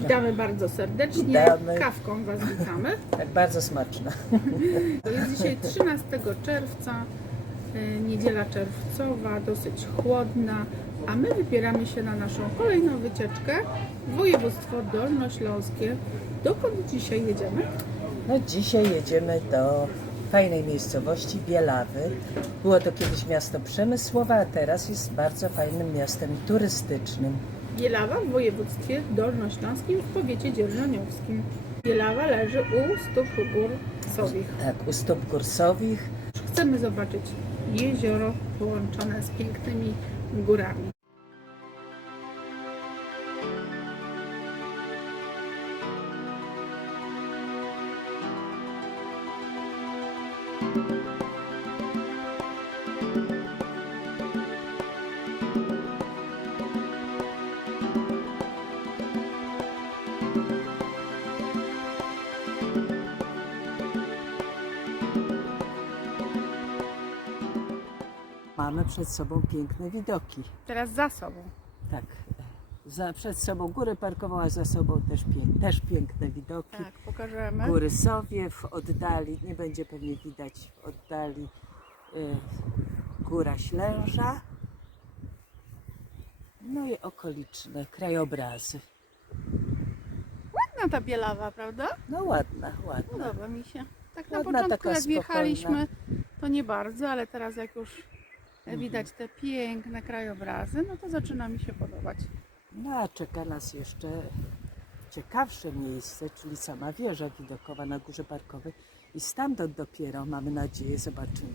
Witamy bardzo serdecznie. Witamy. Kawką Was witamy. Tak bardzo smaczna. To jest dzisiaj 13 czerwca, e, niedziela czerwcowa, dosyć chłodna, a my wybieramy się na naszą kolejną wycieczkę w województwo dolnośląskie. Dokąd dzisiaj jedziemy? No dzisiaj jedziemy do fajnej miejscowości Bielawy. Było to kiedyś miasto przemysłowe, a teraz jest bardzo fajnym miastem turystycznym. Bielawa w województwie dolnośląskim w powiecie dzierżoniowskim. Bielawa leży u stóp gór Sowich. Tak, u stóp kursowich. Chcemy zobaczyć jezioro połączone z pięknymi górami. Mamy przed sobą piękne widoki. Teraz za sobą. Tak, za, przed sobą górę parkową, a za sobą też, pięk, też piękne widoki. Tak, pokażemy. Góry Sowie w oddali, nie będzie pewnie widać w oddali y, Góra Ślęża. No i okoliczne krajobrazy. Ładna ta bielawa, prawda? No ładna, ładna. Podoba mi się. Tak na Ładna, początku jak spokojna. wjechaliśmy, to nie bardzo, ale teraz jak już widać te piękne krajobrazy, no to zaczyna mi się podobać. No a czeka nas jeszcze ciekawsze miejsce, czyli sama wieża widokowa na Górze Parkowej. I stamtąd dopiero, mamy nadzieję, zobaczymy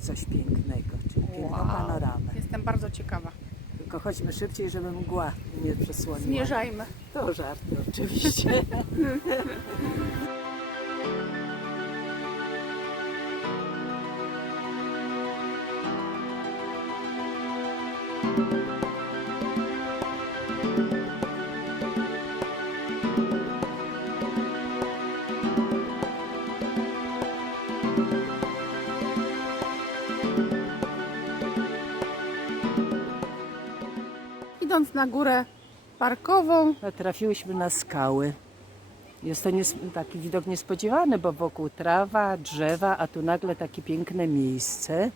coś pięknego, czyli piękną panoramę. Jestem bardzo ciekawa. Tylko chodźmy szybciej, żeby mgła nie przesłoniła. Zmierzajmy. To żarty oczywiście. Idąc na górę parkową, Natrafiłyśmy na skały. Jest to taki widok niespodziewany, bo wokół trawa, drzewa, a tu nagle takie piękne miejsce.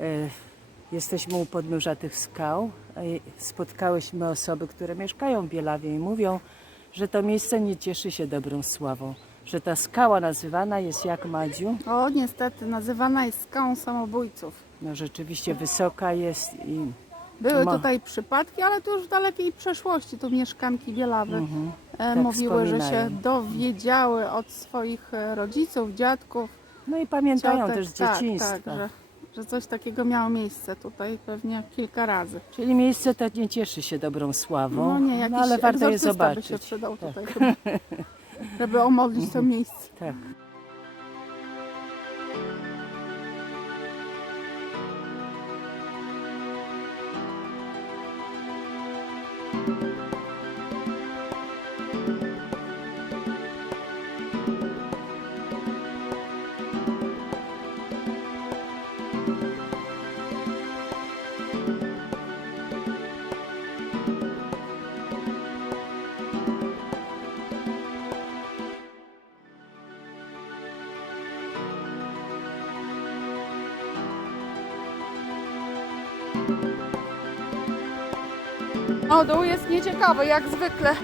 E, Jesteśmy u podnóża tych skał. e, Spotkałyśmy osoby, które mieszkają w Bielawie i mówią, że to miejsce nie cieszy się dobrą sławą. Że ta skała nazywana jest jak Madziu. o niestety nazywana jest skałą samobójców. No rzeczywiście wysoka jest i Były Ma- tutaj przypadki, ale to już w dalekiej przeszłości. Tu mieszkanki Bielawy Mhm. e, tak mówiły, że się dowiedziały od swoich e, rodziców, dziadków, no i pamiętają ciotek, też z tak, dzieciństwa. Tak, że, że coś takiego miało miejsce tutaj pewnie kilka razy. Czyli miejsce to nie cieszy się dobrą sławą, No nie, jakiś ale warto je egzorcysta zobaczyć. by się przydał Tak. tutaj chyba, żeby omodlić to miejsce. Tak. O, dół jest nieciekawy, jak zwykle,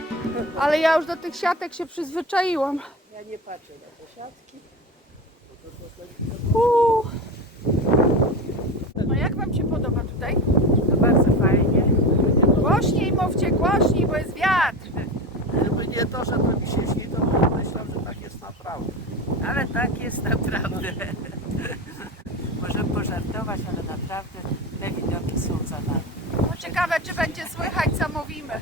ale ja już do tych siatek się przyzwyczaiłam. Ja nie patrzę na te siatki. Uuu. No jak Wam się podoba tutaj? To bardzo fajnie. Głośniej mówcie, głośniej, bo jest wiatr. Gdyby nie to, że to mi się śni, to bym myślał, że tak jest naprawdę. Ale tak jest naprawdę. Możemy pożartować, ale naprawdę te widoki są za nami. Ciekawe, czy będzie słychać, co mówimy.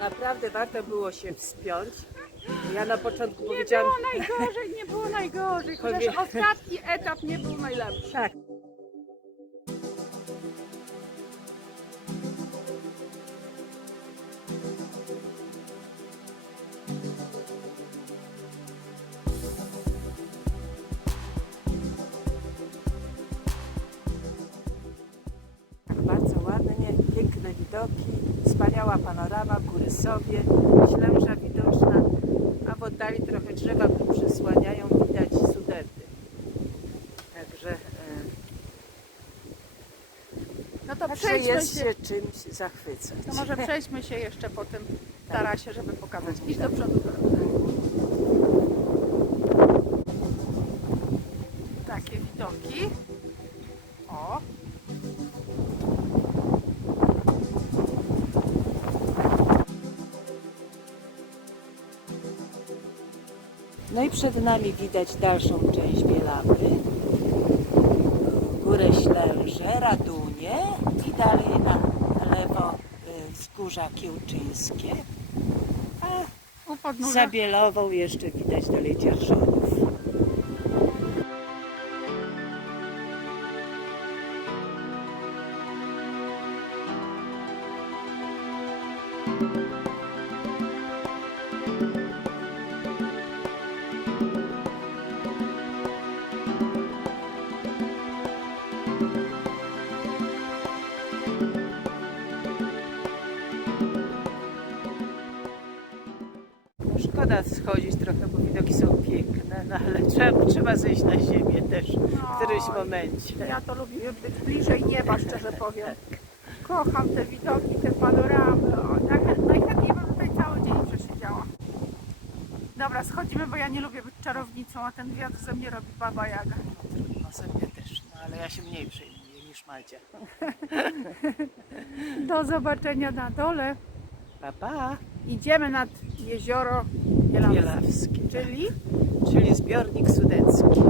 Naprawdę warto było się wspiąć. Ja na początku Nie powiedziałam, było najgorzej, nie było najgorzej, chociaż Powie- ostatni etap nie był najlepszy. tak, widoki, wspaniała panorama, góry sobie, ślęża widoczna, a w oddali trochę drzewa przysłaniają, widać Sudety. Także, e, No to także przejdźmy jest się. się czymś zachwycać. To może przejdźmy się jeszcze po tym tarasie, żeby pokazać. Mhm. Idź do przodu. Takie widoki. No i przed nami widać dalszą część Bielawy, górę Ślęże, Radunie i dalej na lewo y, wzgórza Kiełczyńskie, a za Bielową jeszcze widać dalej Dzierżonów. Szkoda schodzić trochę, bo widoki są piękne, no ale trzeba, trzeba zejść na ziemię też w którymś momencie. Ja to lubię być bliżej nieba, szczerze powiem. Kocham te widoki, te panoramy. Najchętniej bym tutaj cały dzień przesiedziała. Dobra, schodzimy, bo ja nie lubię być czarownicą, a ten wiatr ze mnie robi baba jaga. No sobie też, no ale ja się mniej przejmuję niż Madzia. Do zobaczenia na dole. Pa, pa. Idziemy nad jezioro Bielawskie, Bielawskie, czyli? Czyli zbiornik sudecki.